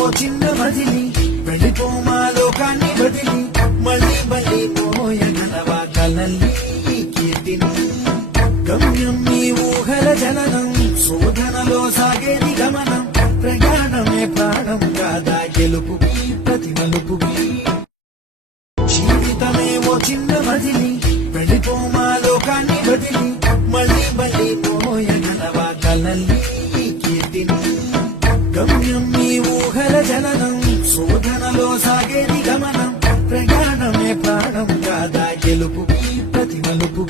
ఓ చిన్న మజిలి వెళ్ళిపోమా లోకాన్ని వదిలి మళ్ళీ మళ్ళీ మోయగలవా కలల్ని కీర్తిని గమ్యం నీ ఊహల జననం శోధనలో సాగేది గమనం ప్రయాణమే ప్రాణం కాదా గెలుపుకి ప్రతి మలుపుకి జీవితమే ఓ చిన్న మజిలి వెళ్ళిపోమా లోకాన్ని వదిలి మళ్ళీ మళ్ళీ మోయగలవా కలల్ని కీర్తిని గమ్యం నీ ఊహల జననం శోధనలో సాగేది గమనం ప్రయాణమే ప్రాణం కాదా గెలుపుకి ప్రతి మలుపుకి